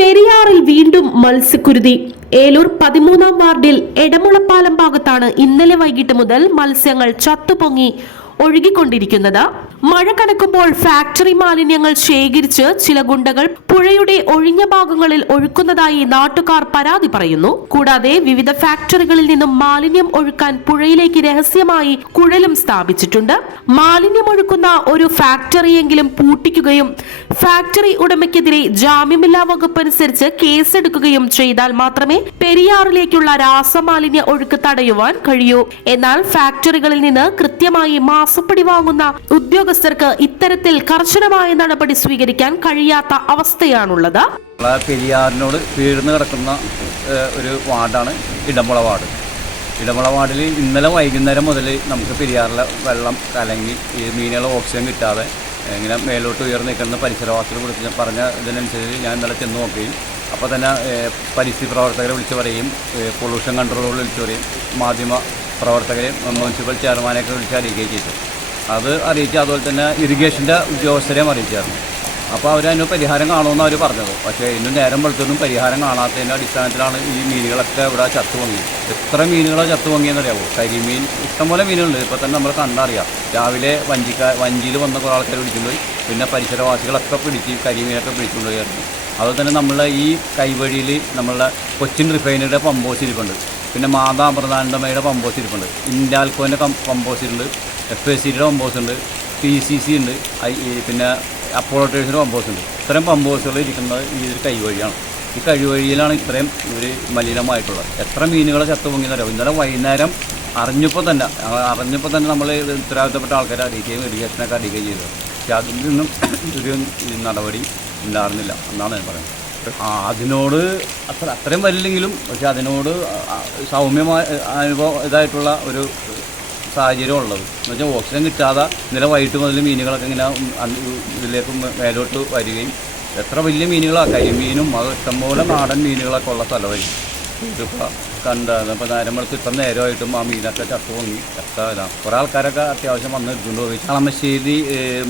പെരിയാറിൽ വീണ്ടും മത്സ്യക്കുരുതി. ഏലൂർ പതിമൂന്നാം വാർഡിൽ എടമുളപ്പാലം ഭാഗത്താണ് ഇന്നലെ വൈകിട്ട് മുതൽ മത്സ്യങ്ങൾ ചത്തുപൊങ്ങി ഒഴുകിക്കൊണ്ടിരിക്കുന്നത്. മഴ കണക്കുമ്പോൾ ഫാക്ടറി മാലിന്യങ്ങൾ ശേഖരിച്ച് ചില ഗുണ്ടകൾ പുഴയുടെ ഒഴിഞ്ഞ ഭാഗങ്ങളിൽ ഒഴുക്കുന്നതായി നാട്ടുകാർ പരാതി പറയുന്നു. കൂടാതെ വിവിധ ഫാക്ടറികളിൽ നിന്നും മാലിന്യം ഒഴുക്കാൻ പുഴയിലേക്ക് രഹസ്യമായി കുഴലും സ്ഥാപിച്ചിട്ടുണ്ട്. മാലിന്യം ഒഴുക്കുന്ന ഒരു ഫാക്ടറിയെങ്കിലും പൂട്ടിക്കുകയും ഫാക്ടറി ഉടമയ്ക്കെതിരെ ജാമ്യമില്ലാ വകുപ്പ് അനുസരിച്ച് കേസെടുക്കുകയും ചെയ്താൽ മാത്രമേ പെരിയാറിലേക്കുള്ള രാസമാലിന്യ ഒഴുക്ക് തടയുവാൻ കഴിയൂ. എന്നാൽ ഫാക്ടറികളിൽ നിന്ന് കൃത്യമായി മാസപ്പടി വാങ്ങുന്ന ഉദ്യോഗസ്ഥർക്ക് ഇത്തരത്തിൽ കർശനമായ നടപടി സ്വീകരിക്കാൻ കഴിയാത്ത അവസ്ഥയാണുള്ളത്. പെരിയാറിനോട് വീഴ്ന്നു കിടക്കുന്ന ഒരു വാർഡാണ് ഇടമുള വാർഡ് ഇടമുള വാർഡിൽ ഇന്നലെ വൈകുന്നേരം മുതൽ നമുക്ക് പെരിയാറിലെ വെള്ളം കലങ്ങി ഈ മീനുകൾ ഓക്സിജൻ കിട്ടാതെ ഇങ്ങനെ മേലോട്ട് ഉയർന്നു നിൽക്കുന്ന പരിസരവാസികൾ വിളിച്ച് പറഞ്ഞ ഇതിനനുസരിച്ച് ഞാൻ ഇന്നലെ ചെന്ന് നോക്കുകയും അപ്പോൾ തന്നെ പരിസ്ഥിതി പ്രവർത്തകരെ വിളിച്ച് പറയും പൊള്യൂഷൻ കൺട്രോളുകൾ വിളിച്ച് പറയും മാധ്യമ പ്രവർത്തകരെയും മുനിസിപ്പൽ ചെയർമാനെയൊക്കെ വിളിച്ച് അറിയിക്കുകയും ചെയ്തു. അത് അറിയിച്ച് അതുപോലെ തന്നെ ഇറിഗേഷന്റെ ഉദ്യോഗസ്ഥരെയും അറിയിച്ചായിരുന്നു. അപ്പോൾ അവർ അതിന് പരിഹാരം കാണുമെന്ന് അവർ പറഞ്ഞത്. പക്ഷേ ഇന്നും നേരം വെളുത്തൊന്നും പരിഹാരം കാണാത്തതിന്റെ അടിസ്ഥാനത്തിലാണ് ഈ മീനുകളൊക്കെ ഇവിടെ ചത്തു പൊങ്ങി എത്ര മീനുകളാണ് ചത്തു പൊങ്ങിയെന്നറിയാമോ കരിമീൻ ഇഷ്ടംപോലെ മീനുകളുണ്ട്. ഇപ്പോൾ തന്നെ നമ്മൾ കണ്ടറിയാം. രാവിലെ വഞ്ചിക്ക വഞ്ചിയിൽ വന്ന കുറേ ആൾക്കാർ പിടിച്ചുകൊണ്ടുപോയി. പിന്നെ പരിസരവാസികളൊക്കെ പിടിച്ച് കരിമീനൊക്കെ പിടിച്ചുകൊണ്ടുപോയായിരുന്നു അതുപോലെ തന്നെ നമ്മളെ ഈ കൈവഴിയിൽ നമ്മളെ കൊച്ചിൻ റിഫൈനറിയുടെ പമ്പോസ് ഇരിപ്പുണ്ട്. പിന്നെ മാതാ അമൃതാനന്ദമയുടെ പമ്പോസ് ഇരിപ്പുണ്ട്. ഇൻഡാൽക്കോന്റെ പമ്പോസ് ഉണ്ട് എഫ് എസ് സിയുടെ പമ്പോസ് ഉണ്ട്. പി സി സി ഉണ്ട്. പിന്നെ അപ്പോളോ പമ്പോസ് ഉണ്ട്. ഇത്രയും പമ്പോസുകൾ ഇരിക്കുന്നത് ഈ ഒരു കൈവഴിയാണ്. ഈ കഴിവഴിയിലാണ് ഇത്രയും ഒരു മലിനമായിട്ടുള്ളത്. എത്ര മീനുകളെ ചത്തു പൊങ്ങിയെന്നറിയാം ഇന്നലെ വൈകുന്നേരം അറിഞ്ഞപ്പോൾ തന്നെ അറിഞ്ഞപ്പോൾ തന്നെ നമ്മൾ ഉത്തരവാദിത്തപ്പെട്ട ആൾക്കാരെ അറിയിക്കുകയും ഇറിഗേഷനൊക്കെ അറിയിക്കുകയും ചെയ്തത് പക്ഷെ അതിൽ നിന്നും ഒരു നടപടി ഉണ്ടായിരുന്നില്ല എന്നാണ് ഞാൻ പറയുന്നത്. അതിനോട് അത്ര അത്രയും വരില്ലെങ്കിലും പക്ഷെ അതിനോട് സൗമ്യമായ അനുഭവം ഇതായിട്ടുള്ള ഒരു സാഹചര്യം ഉള്ളത് എന്ന് വെച്ചാൽ ഓക്സിജൻ കിട്ടാതെ ഇന്നലെ വൈകിട്ട് മുതൽ മീനുകളൊക്കെ ഇങ്ങനെ ഇതിലേക്ക് മേലോട്ട് വരികയും എത്ര വലിയ മീനുകളാണ് കരിമീനും അത് ഇഷ്ടംപോലെ നാടൻ മീനുകളൊക്കെ ഉള്ള സ്ഥലമായിരിക്കും. ഇതിപ്പോൾ കണ്ട ഇപ്പോൾ നേരം വെളുത്ത് ഇത്ര നേരമായിട്ടും ആ മീനൊക്കെ ചത്തു പൊങ്ങി ഇതാണ് കുറേ ആൾക്കാരൊക്കെ അത്യാവശ്യം വന്ന് എടുത്തുകൊണ്ട് പോയി കളമശ്ശേരി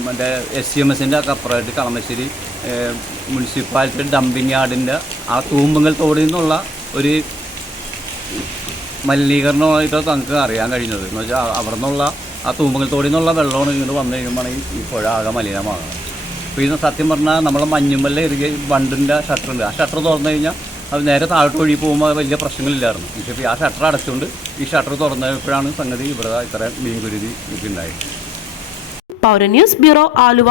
മറ്റേ എസ് സി എം എസിന്റെ ഒക്കെ അപ്പുറമായിട്ട് കളമശ്ശേരി മുനിസിപ്പാലിറ്റിയുടെ മുനിസിപ്പാലിറ്റി ഡംപിങ് യാർഡിന്റെ ആ തൂമ്പുങ്ങൽ തോടിൽ നിന്നുള്ള ഒരു മലിനീകരണമായിട്ട് നമുക്ക് അറിയാൻ കഴിഞ്ഞത്. എന്ന് വെച്ചാൽ അവിടെ നിന്നുള്ള ആ തൂമ്പങ്ങൾ തോടിൽ നിന്നുള്ള വെള്ളമാണ് ഇങ്ങോട്ട് വന്നു കഴിയുമ്പോൾ ഈ പുഴ ആകെ മലിനമാകുന്നത്. അപ്പോൾ ഇത് സത്യം പറഞ്ഞാൽ നമ്മളെ മഞ്ഞുമല്ല ഇറുകെ ബണ്ടിന്റെ ഷട്ടറുണ്ട്. ആ ഷട്ടർ തുറന്നു കഴിഞ്ഞാൽ അത് നേരെ താഴോട്ട് ഒഴുകി പോകുമ്പോൾ വലിയ പ്രശ്നങ്ങളില്ലായിരുന്നു. പക്ഷേ ഇപ്പോൾ ആ ഷട്ടർ അടച്ചുകൊണ്ട് ഈ ഷട്ടർ തുറന്നപ്പോഴാണ് സംഗതി ഇവിടെ ഇത്ര മീൻകുരുതി ഉണ്ടായത് പൗര news bureau Aluva.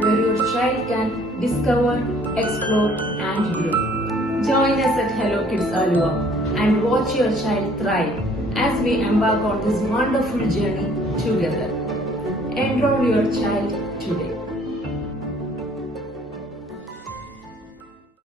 where your child can discover, explore, and grow. Join us at Hello Kids Alua and watch your child thrive as we embark on this wonderful journey together. Enroll your child today.